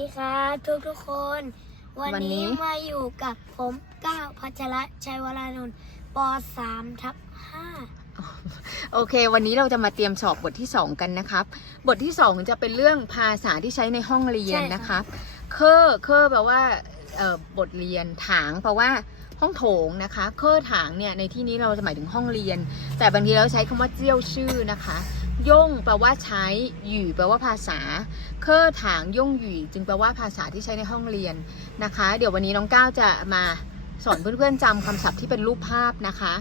สวัสดีครับทุกทุกๆคน วันวันนี้ นี้มาอยู่กับผมก้าวพัชระชัยวรานนท์ป .3 ทับ5โอเค วันนี้เราจะมาเตรียมสอบบทที่ 2 กันนะครับ บทที่ 2 จะเป็นเรื่องภาษาที่ใช้ในห้องเรียนนะครับ เคอเคอแปลว่าเอ่อบทเรียน ถางแปลว่าห้องโถงนะคะ เคอถางเนี่ยในที่นี้เราจะหมายถึงห้องเรียน แต่บางทีเราใช้คำว่าเจี้ยวชื่อนะคะ ย่งแปลว่าใช้ หยู่แปลว่าภาษา เคอถางย่งหยู่จึงแปลว่าภาษาที่ใช้ในห้องเรียนนะคะ เดี๋ยววันนี้น้องก้าวจะมาสอนเพื่อนๆจำคำศัพท์ที่เป็นรูปภาพนะคะ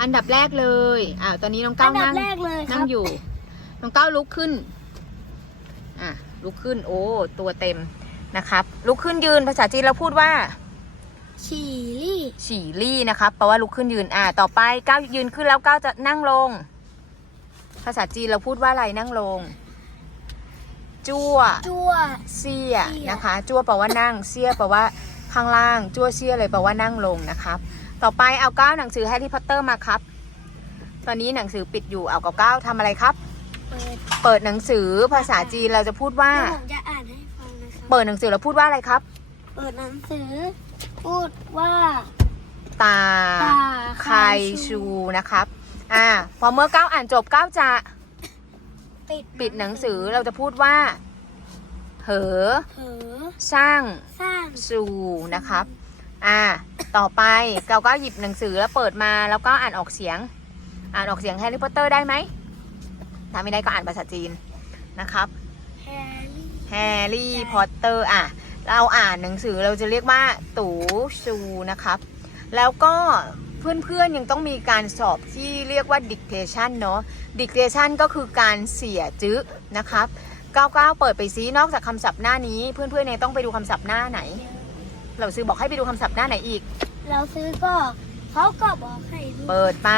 อันดับแรกเลยอ่าตอนนี้น้องอัก้าวนดับนั่งแรกเลยคนั่รังบอยู่ น้องก้าวลุกขึ้นอะลุกขึ้น โอ้ตัวเต็มนะครับ ลุกขึ้นยืนภาษาจีนเราพูดว่าฉี่ลี่ฉี่ลี่นะครับแปลว่าลุกขึ้นยืนอะต่อไปก้าวยืนขึ้นแล้วก้าวจะนั่งลง ภาษาจีนเราพูดว่าอะไรนั่งลง จั่ว จั่ว เสียเสี้ยนะคะ จั่วแปลว่านั่ง เสียแปลว่าข้างล่าง จั่วเสียเลยแปลว่านั่งลงนะครับ ต่อไปเอาก้าวหนังสือแฮร์รี่พอตเตอร์มาครับ ตอนนี้หนังสือปิดอยู่เอากับก้าวทำอะไรครับ เปิด เปิดหนังสือภาษาจีนเราจะพูดว่าเดี๋ยวผมจะอ่านให้ฟังนะครับเปิดหนังสือเราพูดว่าอะไรครับ เปิดหนังสือ พูดว่า ตาตาไคชูนะครับ อ่า พอเมื่อก้าวอ่านจบก้าวจะปิดปิดหนังสือเราจะพูดว่าเหอเผลอสร้างสร้างซูนะครับ อ่า ต่อไปเราก็หยิบหนังสือแล้วเปิดมาแล้วก็อ่านออกเสียง อ่านออกเสียงแฮร์รี่พอตเตอร์ได้ไหมถ้าไม่ได้ก็อ่านภาษาจีนนะครับแฮร์รี่แฮร์รี่พอตเตอร์อะเราอ่านหนังสือเราจะเรียกว่า ตูชูนะครับ แล้วก็ เพื่อนๆยังต้องมีการสอบที่เรียกว่า dictation เนาะ dictation ก็คือการเสียจื้อนะครับ99 เปิดไปซินอกจากคำศัพท์หน้านี้ เพื่อนๆยังต้องไปดูคำศัพท์หน้าไหน เราซื้อบอกให้ไปดูคำศัพท์หน้าไหนอีก เราซื้อก็เขาก็บอกให้ดูเปิดไป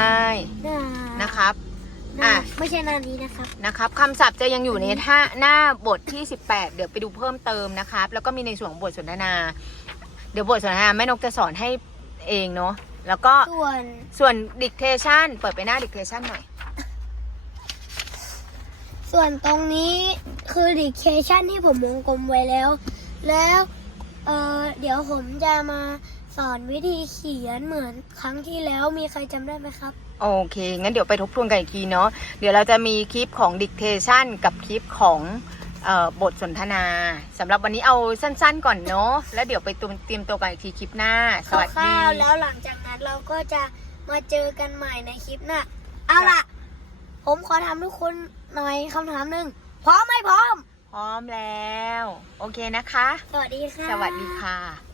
หน้านะครับหน้าอะไม่ใช่หน้านี้นะครับนะครับคำศัพท์จะยังอยู่ในท่าหน้าบทที่ 18 เดี๋ยวไปดูเพิ่มเติมนะครับ แล้วก็มีในส่วนของบทสนทนา เดี๋ยวบทสนทนาแม่นกจะสอนให้เองเนาะ แล้วก็ส่วนส่วน dictation เปิดไปหน้า dictation หน่อย ส่วนตรงนี้คือ dictation ที่ผมวงกลมไว้แล้ว แล้วเออเดี๋ยวผมจะมาสอนวิธีเขียนเหมือนครั้งที่แล้วมีใครจำได้ไหมครับ โอเค งั้นเดี๋ยวไปทบทวนกันอีกทีเนาะเดี๋ยวเราจะมีคลิปของ dictation กับคลิปของเออ บทสนทนาสำหรับวันนี้เอาสั้นๆก่อนเนาะแล้วเดี๋ยวไปเตรียมตัวกันอีกทีคลิปหน้า สวัสคดีร่าวๆแล้วหลังจากนั้นเราก็จะมาเจอกันใหม่ในคลิปหน้าเอาล่ะ ผมขอถามทุกคนหน่อยคำถามหนึ่งพร้อมไหมพร้อม พร้อมแล้ว โอเคนะคะ สวัสดีค่ะ สวัสดีค่ะ